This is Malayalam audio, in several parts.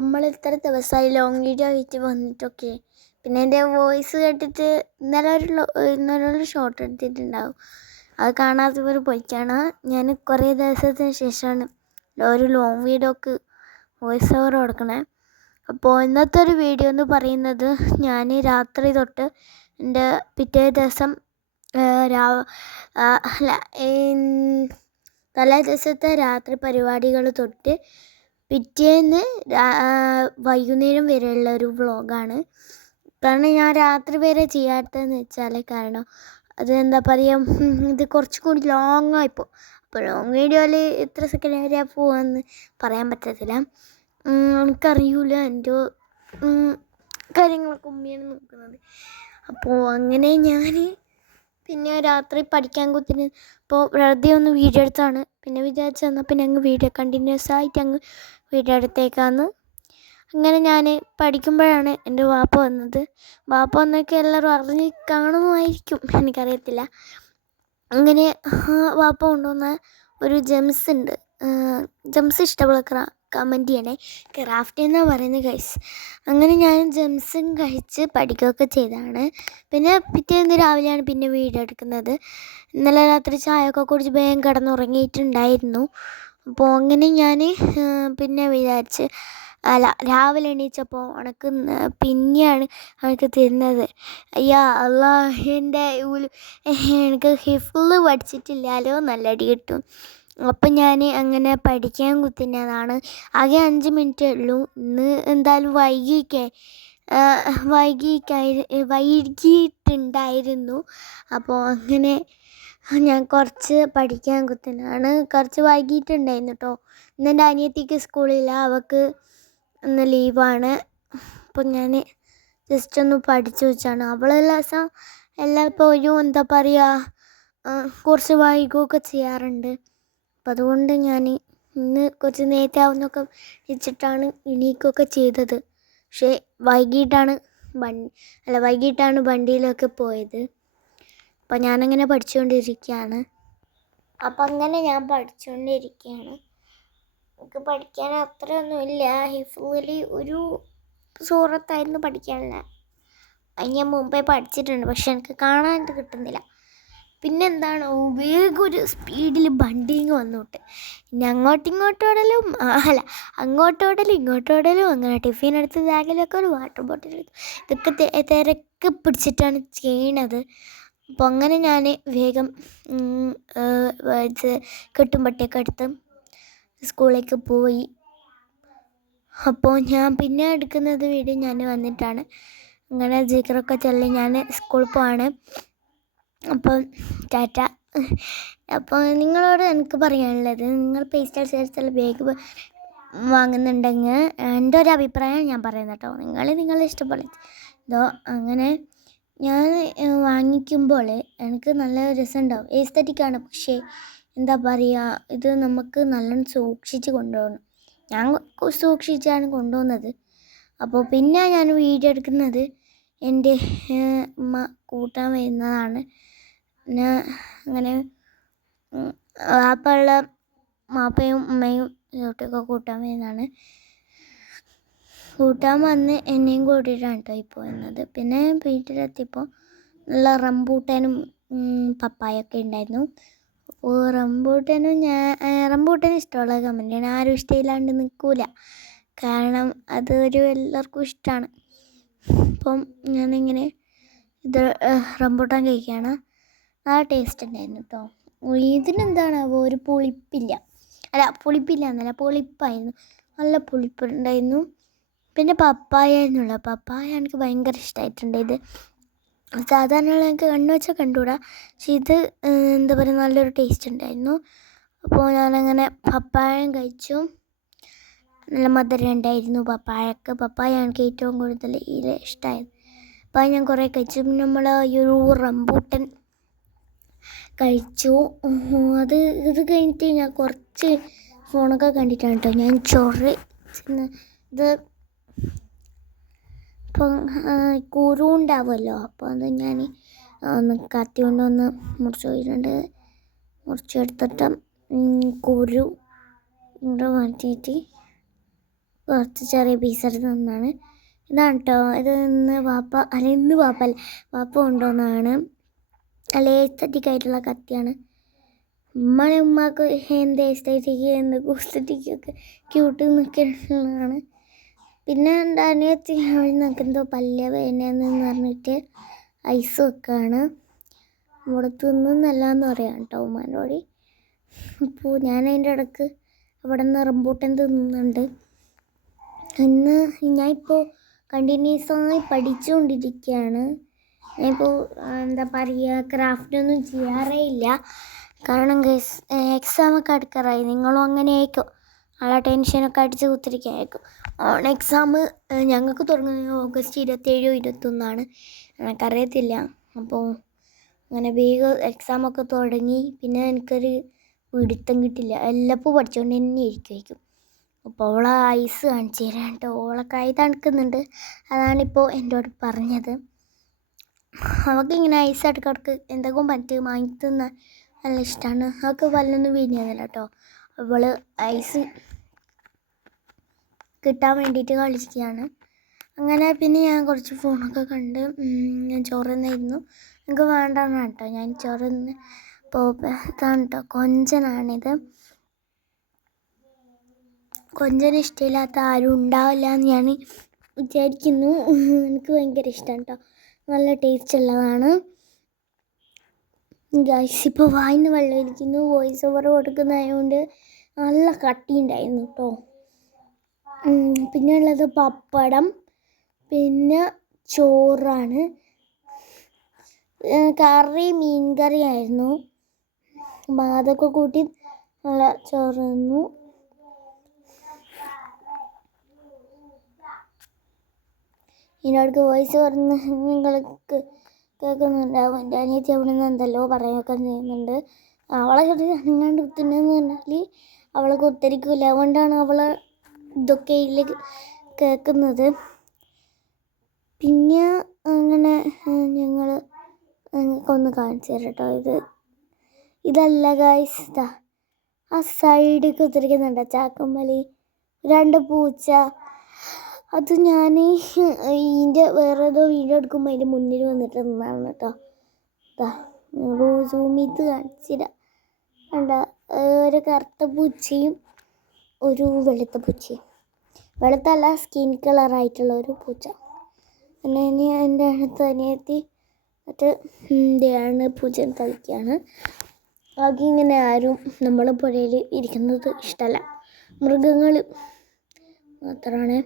നമ്മൾ ഇത്ര ദിവസമായി ലോങ് വീഡിയോ ആയിട്ട് വന്നിട്ടൊക്കെ. പിന്നെ എന്റെ വോയിസ് കേട്ടിട്ട് ഇന്നലെ ഒരു ഇന്നലെ ഒരു ഷോട്ട് എടുത്തിട്ടുണ്ടാവും. അത് കാണാത്തവർ പോയിക്കാണ്. ഞാൻ കുറേ ദിവസത്തിന് ശേഷമാണ് ഒരു ലോങ് വീഡിയോക്ക് വോയിസ് ഓവർ കൊടുക്കണേ. അപ്പോൾ ഇന്നത്തെ ഒരു വീഡിയോ എന്ന് പറയുന്നത് ഞാൻ രാത്രി തൊട്ട് എന്റെ പിറ്റേ ദിവസം രാവ തലേ ദിവസത്തെ രാത്രി പരിപാടികൾ തൊട്ട് പിറ്റേന്ന് വൈകുന്നേരം വരെയുള്ള ഒരു വ്ളോഗാണ്. കാരണം ഞാൻ രാത്രി വരെ ചെയ്യാത്തതെന്ന് വെച്ചാൽ കാരണം അത് എന്താ പറയുക ഇത് കുറച്ചും കൂടി ലോങ് ആയിപ്പോൾ അപ്പോൾ ലോങ് വീഡിയോയിൽ എത്ര സെക്കൻഡ് വരെ പോകുമെന്ന് പറയാൻ പറ്റത്തില്ല. എനിക്കറിയില്ല എനിക്കറിയൂല എന്റെ കാര്യങ്ങളൊക്കെ ഉമ്മയാണ് നോക്കുന്നത്. അപ്പോൾ അങ്ങനെ ഞാൻ പിന്നെ രാത്രി പഠിക്കാൻ കുത്തിന് അപ്പോൾ വെറുതെ ഒന്ന് വീഡിയോ എടുത്താണ്. പിന്നെ വിചാരിച്ചു തന്നാൽ പിന്നെ അങ്ങ് വീഡിയോ കണ്ടിന്യൂസ് ആയിട്ട് അങ്ങ് വീഡിയോ അടുത്തേക്കാന്ന് അങ്ങനെ ഞാൻ പഠിക്കുമ്പോഴാണ് എന്റെ വാപ്പ വന്നത്. വാപ്പ വന്നൊക്കെ എല്ലാവരും അറിഞ്ഞ് കാണുമായിരിക്കും. എനിക്കറിയത്തില്ല. അങ്ങനെ വാപ്പ കൊണ്ടുവന്ന ഒരു ജെംസ് ഉണ്ട്. ജെംസ് ഇഷ്ടമുള്ള ക്രാ കമന്റ് ചെയ്യണേ. ക്രാഫ്റ്റ് എന്നാണ് പറയുന്നത് ഗൈസ് അങ്ങനെ ഞാൻ ജെംസും കഴിച്ച് പഠിക്കുകയൊക്കെ ചെയ്തതാണ്. പിന്നെ പിറ്റേന്ന് രാവിലെയാണ് പിന്നെ വീഡിയോ എടുക്കുന്നത് ഇന്നലെ രാത്രി ചായയൊക്കെ കുടിച്ച് വേഗം കിടന്നുറങ്ങിയിട്ടുണ്ടായിരുന്നു. അപ്പോൾ അങ്ങനെ ഞാൻ പിന്നെ വിചാരിച്ച് അല്ല രാവിലെ എണീച്ചപ്പോൾ ഉണക്ക് പിന്നെയാണ് അവനക്ക് തരുന്നത്. അയ്യാ അല്ലാ എന്റെ എനിക്ക് ഹിഫിൾ പഠിച്ചിട്ടില്ലാലോ നല്ല അടി കിട്ടും. അപ്പം ഞാൻ അങ്ങനെ പഠിക്കാൻ കുത്തിനതാണ് ആകെ അഞ്ച് മിനിറ്റേ ഉള്ളൂ. ഇന്ന് എന്തായാലും വൈകിക്കേ വൈകിക്കായി വൈകിട്ടുണ്ടായിരുന്നു അപ്പോൾ അങ്ങനെ ഞാൻ കുറച്ച് പഠിക്കാൻ കുത്തിനാണ് കുറച്ച് വൈകിട്ടുണ്ടായിരുന്നു കേട്ടോ ഇന്ന് എന്റെ അനിയത്തിക്ക് സ്കൂളില്ല. അവൾക്ക് ഇന്ന് ലീവാണ്. അപ്പോൾ ഞാൻ ജസ്റ്റ് ഒന്ന് പഠിച്ചു വെച്ചാണ്. അവളെല്ലാ ദിവസം എല്ലായ്പ്പോഴും എന്താ പറയുക കുറച്ച് വൈകുകയൊക്കെ ചെയ്യാറുണ്ട്. അപ്പം അതുകൊണ്ട് ഞാൻ ഇന്ന് കുറച്ച് നേരത്തെ ആവുന്നൊക്കെ വെച്ചിട്ടാണ് എണീക്കൊക്കെ ചെയ്തത്. പക്ഷേ വൈകിട്ടാണ് വൺ അല്ല വൈകിട്ടാണ് വണ്ടിയിലൊക്കെ പോയത്. അപ്പം ഞാനങ്ങനെ പഠിച്ചുകൊണ്ടിരിക്കുകയാണ് അപ്പം അങ്ങനെ ഞാൻ പഠിച്ചുകൊണ്ടിരിക്കുകയാണ് എനിക്ക് പഠിക്കാൻ അത്രയൊന്നുമില്ല. ഹിഫുലി ഒരു സൂറത്തായിരുന്നു പഠിക്കാനുള്ള. അത് ഞാൻ മുമ്പേ പഠിച്ചിട്ടുണ്ട്. പക്ഷെ എനിക്ക് കാണാനായിട്ട് കിട്ടുന്നില്ല. പിന്നെന്താണ് വേഗം ഒരു സ്പീഡിൽ ബണ്ടിങ് വന്നോട്ട്. പിന്നെ അങ്ങോട്ടും ഇങ്ങോട്ടോടലും അല്ല അങ്ങോട്ടോടലും ഇങ്ങോട്ടോടലും അങ്ങനെ ടിഫിൻ എടുത്ത് ബാഗിലൊക്കെ ഒരു വാട്ടർ ബോട്ടിൽ ഇതൊക്കെ തിരക്ക് പിടിച്ചിട്ടാണ് ചെയ്യണത്. അപ്പോൾ അങ്ങനെ ഞാൻ വേഗം ഇത് കെട്ടുമ്പട്ടേക്ക് എടുത്ത് സ്കൂളിലേക്ക് പോയി. അപ്പോൾ ഞാൻ പിന്നെ എടുക്കുന്നത് വീഡിയോ ഞാൻ വന്നിട്ടാണ്. അങ്ങനെ ജിക്കറൊക്കെ ചൊല്ലി ഞാൻ സ്കൂളിൽ പോവാണ്. അപ്പോൾ ടാറ്റ അപ്പോൾ നിങ്ങളോട് എനിക്ക് പറയാനുള്ളത് നിങ്ങൾ പേസ്റ്റൽ ചേർത്തുള്ള ബാഗ് വാങ്ങുന്നുണ്ടെങ്കിൽ എന്റെ ഒരു അഭിപ്രായം ഞാൻ പറയുന്നത് കേട്ടോ നിങ്ങൾ നിങ്ങളെ ഇഷ്ടപ്പെടും ഇതോ അങ്ങനെ ഞാൻ വാങ്ങിക്കുമ്പോൾ എനിക്ക് നല്ല രസമുണ്ടാവും എസ്തറ്റിക്കാണ് പക്ഷേ എന്താ പറയുക ഇത് നമുക്ക് നല്ലോണം സൂക്ഷിച്ച് കൊണ്ടുപോകണം. ഞാൻ സൂക്ഷിച്ചാണ് കൊണ്ടുപോകുന്നത്. അപ്പോൾ പിന്നെ ഞാൻ വീഡിയോ എടുക്കുന്നത് എന്റെ ഉമ്മ കൂട്ടാൻ വരുന്നതാണ്. ഞാൻ അങ്ങനെ വാപ്പയുള്ള മാപ്പയും ഉമ്മയും ഇതോട്ടൊക്കെ കൂട്ടാൻ വരുന്നതാണ്. കൂട്ടാൻ വന്ന് എന്നെയും കൂട്ടിയിട്ടാണ് കേട്ടോ ഈ പോയിരുന്നത് പിന്നെ വീട്ടിലെത്തിയപ്പോൾ നല്ല റംബൂട്ടാനും പപ്പായൊക്കെ ഉണ്ടായിരുന്നു. അപ്പോൾ റംബൂട്ടാനും ഞാൻ റംബൂട്ടാൻ ഇഷ്ടമുള്ള കമന്റാണ് ആരും ഇഷ്ടമില്ലാണ്ട് നിൽക്കൂല. കാരണം അത് ഒരു എല്ലാവർക്കും ഇഷ്ടമാണ് അപ്പം ഞാനിങ്ങനെ ഇത് റംബൂട്ടാൻ കഴിക്കുകയാണ് ആ ടേസ്റ്റ് ഉണ്ടായിരുന്നു കേട്ടോ. ഇതിനെന്താണാവോ ഒരു പുളിപ്പില്ല. അല്ല പുളിപ്പില്ല എന്നല്ല പുളിപ്പായിരുന്നു. നല്ല പുളിപ്പുണ്ടായിരുന്നു പിന്നെ പപ്പായ എന്നുള്ള പപ്പായ എനിക്ക് ഭയങ്കര ഇഷ്ടമായിട്ടുണ്ട് ഇത് സാധാരണ എനിക്ക് കണ്ണു വെച്ചാൽ കണ്ടുകൂടാ പക്ഷെ ഇത് എന്താ പറയുക നല്ലൊരു ടേസ്റ്റ് ഉണ്ടായിരുന്നു. അപ്പോൾ ഞാനങ്ങനെ പപ്പായം കഴിച്ചു. നല്ല മധുരം ഉണ്ടായിരുന്നു പപ്പായക്ക്. പപ്പായ എനിക്ക് ഏറ്റവും കൂടുതൽ ഇഷ്ടമായത് അപ്പോൾ ഞാൻ കുറേ കഴിച്ചു. പിന്നെ നമ്മൾ ഈ ഒരു റംബൂട്ടൻ കഴിച്ചു. അത് ഇത് കഴിഞ്ഞിട്ട് ഞാൻ കുറച്ച് ഫോണൊക്കെ കണ്ടിട്ടാണ് കേട്ടോ. ഞാൻ ചൊറി ഇത് ഇപ്പം കുരു ഉണ്ടാവുമല്ലോ. അപ്പോൾ അത് ഞാൻ ഒന്ന് കത്തി കൊണ്ടൊന്ന് മുറിച്ച് പോയിട്ടുണ്ട്. മുറിച്ചെടുത്തിട്ട് കുരു ഇവിടെ മാറ്റിയിട്ട് കുറച്ച് ചെറിയ പീസ് എടുത്ത് തന്നാണ്. ഇതാണ് കേട്ടോ ഇത് ഇന്ന് വാപ്പ അല്ല ഇന്ന് വാപ്പ അല്ല. വാപ്പ കൊണ്ടുവന്നതാണ്. അല്ല എസ്തറ്റിക് ആയിട്ടുള്ള കത്തിയാണ്. ഉമ്മളെ ഉമ്മക്ക് എന്ത് എസ്തറ്റിക് എന്ത് കൂസ്തറ്റിക്കൊക്കെ ക്യൂട്ട് നിൽക്കുന്നതാണ് പിന്നെ എന്റെ അനിയത്തി അവിടെ നിനക്ക് എന്തോ പല്ല് വേദനയെന്ന് പറഞ്ഞിട്ട് ഐസ് വെക്കുകയാണ് ഇവിടെ തിന്നുന്നല്ല എന്ന് പറയാം കേട്ടോ ഉമ്മാനോടി. അപ്പോൾ ഞാൻ അതിന്റെ ഇടയ്ക്ക് അവിടെ നിന്ന് റംബൂട്ടൻ തിന്നുന്നുണ്ട്. ഇന്ന് ഞാനിപ്പോൾ കണ്ടിന്യൂസായി പഠിച്ചുകൊണ്ടിരിക്കുകയാണ്. ഞാനിപ്പോൾ എന്താ പറയുക ക്രാഫ്റ്റൊന്നും ചെയ്യാറേ ഇല്ല. കാരണം എക്സാം എക്സാമൊക്കെ അടുക്കാറായി നിങ്ങളും അങ്ങനെ ആയിരിക്കും നല്ല ടെൻഷനൊക്കെ അടിച്ച് കുത്തിരിക്കായിരിക്കും ഓൺ എക്സാം ഞങ്ങൾക്ക് തുടങ്ങുന്നത് ഓഗസ്റ്റ് ഇരുപത്തേഴോ ഇരുപത്തൊന്നാണ്. എനിക്കറിയത്തില്ല. അപ്പോൾ അങ്ങനെ വേഗം എക്സാമൊക്കെ തുടങ്ങി. പിന്നെ എനിക്കൊരു പിടുത്തം കിട്ടില്ല. എല്ലപ്പോൾ പഠിച്ചുകൊണ്ട് തന്നെ ഇരിക്കുമായിരിക്കും അപ്പോൾ ഓളെ ഐസ് കാണിച്ചു തരാണ്ട് കേട്ടോ. ഓളെ കൈ തണുക്കുന്നുണ്ട്. അതാണിപ്പോൾ എന്നോട് പറഞ്ഞത്. അവൾക്ക് ഇങ്ങനെ ഐസ് ഇടക്കിടക്ക് എന്തെങ്കിലും പറ്റി വാങ്ങി നല്ല ഇഷ്ടമാണ് അവൾക്ക് പല്ലൊന്നും വീണിയൊന്നുമില്ല കേട്ടോ. അവൾ ഐസ് കിട്ടാൻ വേണ്ടിയിട്ട് കളിക്കുകയാണ് അങ്ങനെ പിന്നെ ഞാൻ കുറച്ച് ഫോണൊക്കെ കണ്ട് ഞാൻ ചോറ് തിന്നായിരുന്നു. എനിക്ക് വേണ്ടാണ് കേട്ടോ ഞാൻ ചോറ് തിന്ന് ഇപ്പോൾ ഇതാണ് കേട്ടോ കൊഞ്ചനാണിത്. കൊഞ്ചന് ഇഷ്ടമില്ലാത്ത ആരും ഉണ്ടാവില്ല എന്ന് ഞാൻ വിചാരിക്കുന്നു. എനിക്ക് ഭയങ്കര ഇഷ്ടമാണ് കേട്ടോ നല്ല ടേസ്റ്റ് ഉള്ളതാണ്. ഗൈസ് ഇപ്പോൾ വായിന്ന് വെള്ളം ഇരിക്കുന്നു വോയിസ് ഓവർ കൊടുക്കുന്നതായതുകൊണ്ട് നല്ല കട്ടിയുണ്ടായിരുന്നു കേട്ടോ പിന്നെ ഉള്ളത് പപ്പടം പിന്നെ ചോറാണ്. കറി മീൻ കറി ആയിരുന്നു. അതൊക്കെ കൂട്ടി നല്ല ചോറ് തന്നു ഇതിനോടക്ക് വോയിസ് പറഞ്ഞ് നിങ്ങൾക്ക് കേൾക്കുന്നുണ്ടാവും. എന്റെ അനിയത്തി അവിടെ നിന്ന് എന്തല്ലോ പറയുകയൊക്കെ ചെയ്യുന്നുണ്ട്. അവളെ അനങ്ങാണ്ട് കുത്തുന്നതെന്ന് പറഞ്ഞാൽ അവളെ ഉത്തരിക്കില്ല അതുകൊണ്ടാണ് അവൾ ഇതൊക്കെ ഇതിൽ കേൾക്കുന്നത്. പിന്നെ അങ്ങനെ ഞങ്ങൾ നിങ്ങൾക്കൊന്ന് കാണിച്ചു തരാം കേട്ടോ ഇത് ഇതല്ല ഗായ്സ് ഇതാ ആ സൈഡിൽ കുത്തിരിക്കുന്നുണ്ട് ചാക്കമ്പലി രണ്ട് പൂച്ച. അത് ഞാൻ ഇതിന്റെ വേറെ ഏതോ വീഡിയോ എടുക്കുമ്പോൾ അതിന്റെ മുന്നിൽ വന്നിട്ട് നിന്നാണ് കേട്ടോ. ഇതാ ചെയ്ത് കാണിച്ചില്ല കണ്ട? ഒരു കറുത്ത പൂച്ചയും ഒരു വെളുത്ത പൂച്ചയും. വെളുത്തല്ല സ്കിൻ കളറായിട്ടുള്ള ഒരു പൂച്ച. പിന്നെ ഇനി എന്റെ അടുത്ത് അനിയത്തി മറ്റ് പൂച്ച കളിക്കുകയാണ് ആകെ ഇങ്ങനെ ആരും നമ്മളെ പുഴയിൽ ഇരിക്കുന്നത് ഇഷ്ടമല്ല മൃഗങ്ങൾ മാത്രമാണ്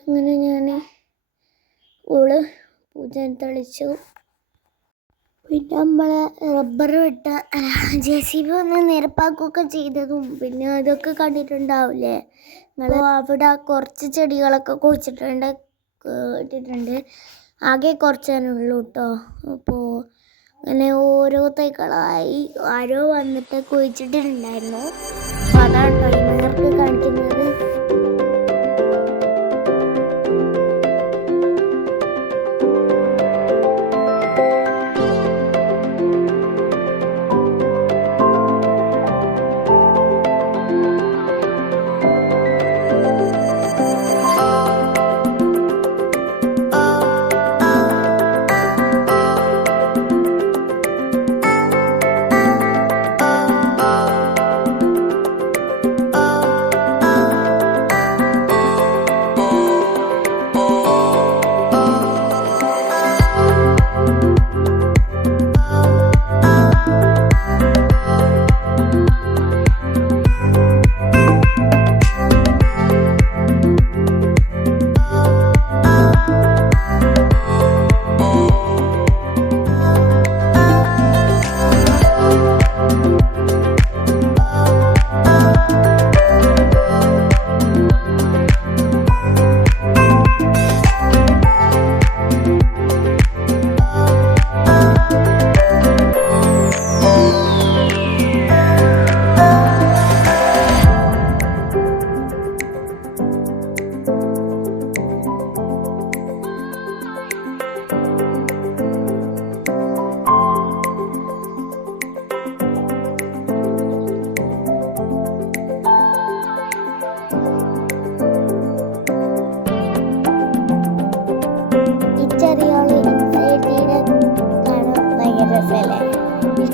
അങ്ങനെ ഞാൻ ഓൾ പൂജ തളിച്ചു. പിന്നെ നമ്മളെ റബ്ബർ വെട്ട ജെ സി ബി ഒന്ന് നിരപ്പാക്കുകയൊക്കെ ചെയ്തതും പിന്നെ അതൊക്കെ കണ്ടിട്ടുണ്ടാവില്ലേ? നിങ്ങൾ അവിടെ കുറച്ച് ചെടികളൊക്കെ കുഴിച്ചിട്ടുണ്ട് ഇട്ടിട്ടുണ്ട്. ആകെ കുറച്ചേ ഉള്ളൂ കേട്ടോ അപ്പോൾ അങ്ങനെ ഓരോ തൈകളായി ആരോ വന്നിട്ട് കുഴിച്ചിട്ടുണ്ടായിരുന്നു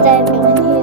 ഇഷ്ടമായിരിക്കും അനിയത്തിക്ക്